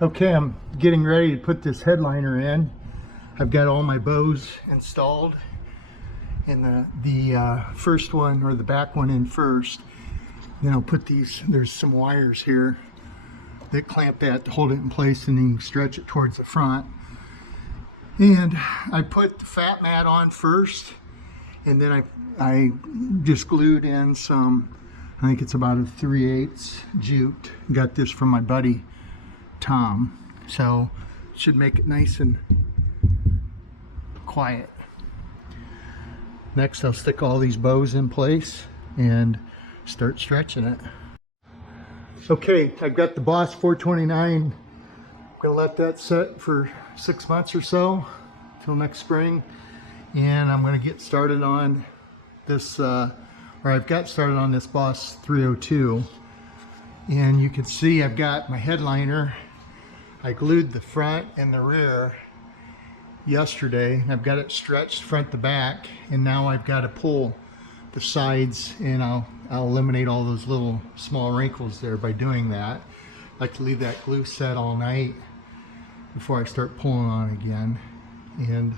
Okay, I'm getting ready to put this headliner in. I've got all my bows installed, and the first one, or the back one, in first. Then I'll put these, there's some wires here that clamp that to hold it in place, and then you can stretch it towards the front. And I put the fat mat on first, and then I just glued in some, I think it's about a 3/8 jute. Got this from my buddy Tom, so it should make it nice and quiet. Next, I'll stick all these bows in place and start stretching it. Okay, I've got the Boss 429. I'm gonna let that set for 6 months or so till next spring, and I'm gonna get started on this, or I've got started on this Boss 302. And you can see I've got my headliner. I glued the front and the rear yesterday. I've got it stretched front to back, and now I've got to pull the sides, and I'll eliminate all those little small wrinkles there by doing that. I like to leave that glue set all night before I start pulling on again. And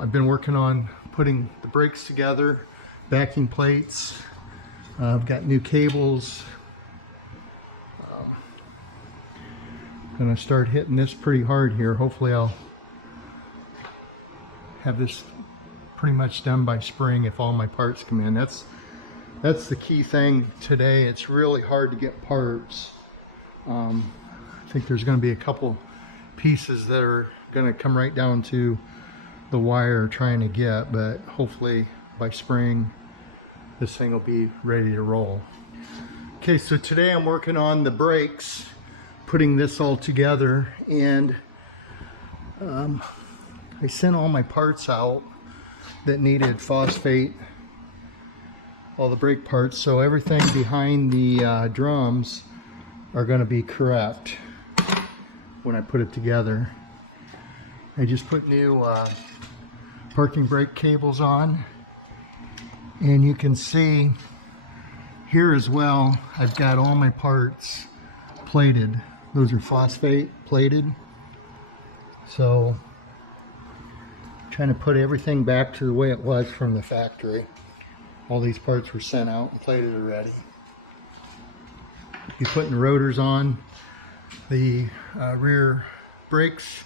I've been working on putting the brakes together, backing plates. I've got new cables. Gonna start hitting this pretty hard here. Hopefully I'll have this pretty much done by spring if all my parts come in. That's the key thing today. It's really hard to get parts. I think there's going to be a couple pieces that are going to come right down to the wire trying to get, but hopefully by spring this thing will be ready to roll. Okay, so today I'm working on the brakes, putting this all together, and I sent all my parts out that needed phosphate, all the brake parts, so everything behind the drums are going to be correct when I put it together. I just put new parking brake cables on, and you can see here as well I've got all my parts plated. Those are phosphate plated, so I'm trying to put everything back to the way it was from the factory. All these parts were sent out and plated already. Be putting the rotors on, the rear brakes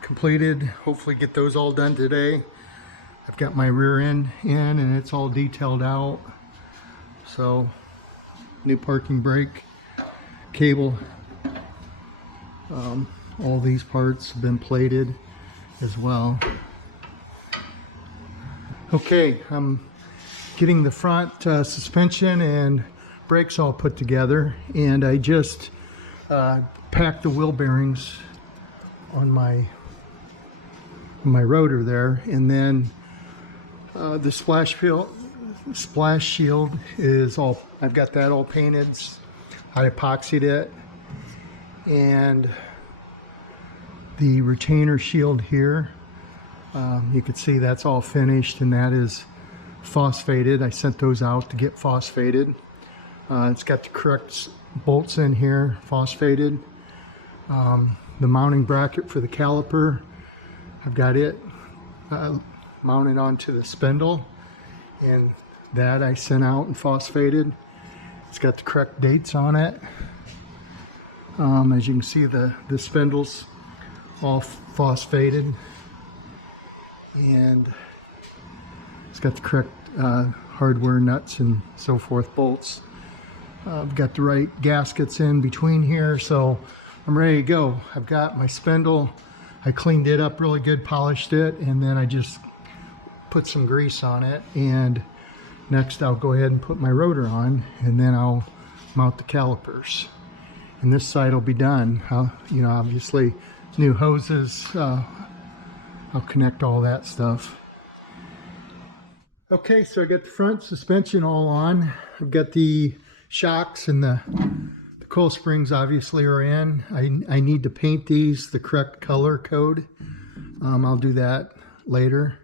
completed. Hopefully get those all done today. I've got my rear end in and it's all detailed out. So new parking brake cable. All these parts have been plated as well. Okay, I'm getting the front suspension and brakes all put together, and I just packed the wheel bearings on my rotor there, and then the splash shield is all, I've got that all painted. I epoxied it, and the retainer shield here, you can see that's all finished, and that is phosphated. I sent those out to get phosphated. It's got the correct bolts in here, phosphated. The mounting bracket for the caliper, I've got it mounted onto the spindle, and that I sent out and phosphated. It's got the correct dates on it. As you can see, the spindles all phosphated, and it's got the correct hardware nuts and so forth, bolts. I've got the right gaskets in between here, so I'm ready to go. I've got my spindle. I cleaned it up really good, polished it, and then I just put some grease on it. And next I'll go ahead and put my rotor on, and then I'll mount the calipers. And this side will be done. You know, obviously new hoses. I'll connect all that stuff. Okay, so I got the front suspension all on. I've got the shocks, and the coil springs obviously are in. I need to paint these the correct color code. I'll do that later.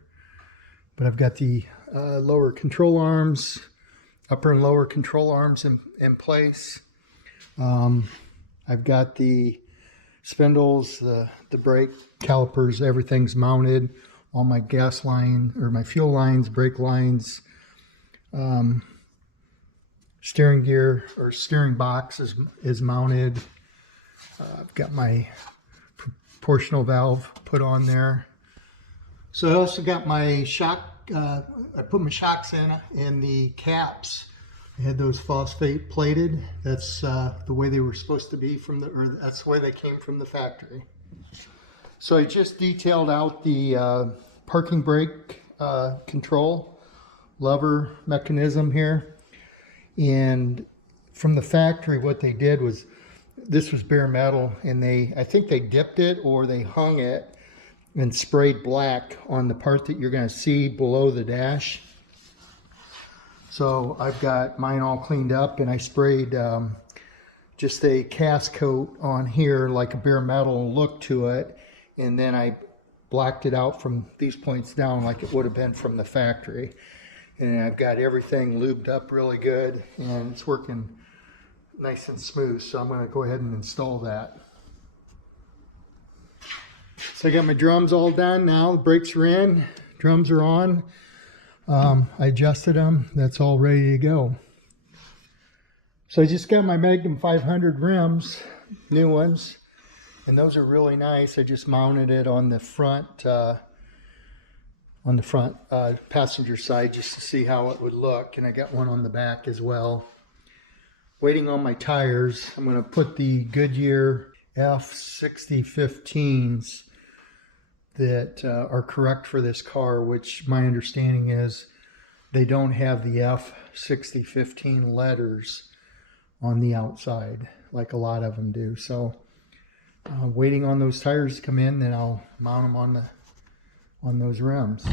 But I've got the lower control arms, upper and lower control arms in place. I've got the spindles, the brake calipers, everything's mounted. All my gas line or my fuel lines, brake lines, steering gear or steering box is mounted. I've got my proportional valve put on there. So I also got my shock, I put my shocks in the caps. I had those phosphate plated. That's the way they were supposed to be that's the way they came from the factory. So I just detailed out the parking brake control lever mechanism here. And from the factory, what they did was, this was bare metal, and I think they dipped it or they hung it and sprayed black on the part that you're going to see below the dash. So I've got mine all cleaned up, and I sprayed just a cast coat on here, like a bare metal look to it, and then I blacked it out from these points down like it would have been from the factory. And I've got everything lubed up really good, and it's working nice and smooth. So I'm going to go ahead and install that. So I got my drums all done now. The brakes are in, drums are on. I adjusted them. That's all ready to go. So I just got my Magnum 500 rims, new ones, and those are really nice. I just mounted it on the front passenger side just to see how it would look, and I got one on the back as well. Waiting on my tires. I'm going to put the Goodyear F6015s that are correct for this car, which my understanding is they don't have the F6015 letters on the outside like a lot of them do. So waiting on those tires to come in, then I'll mount them on those rims.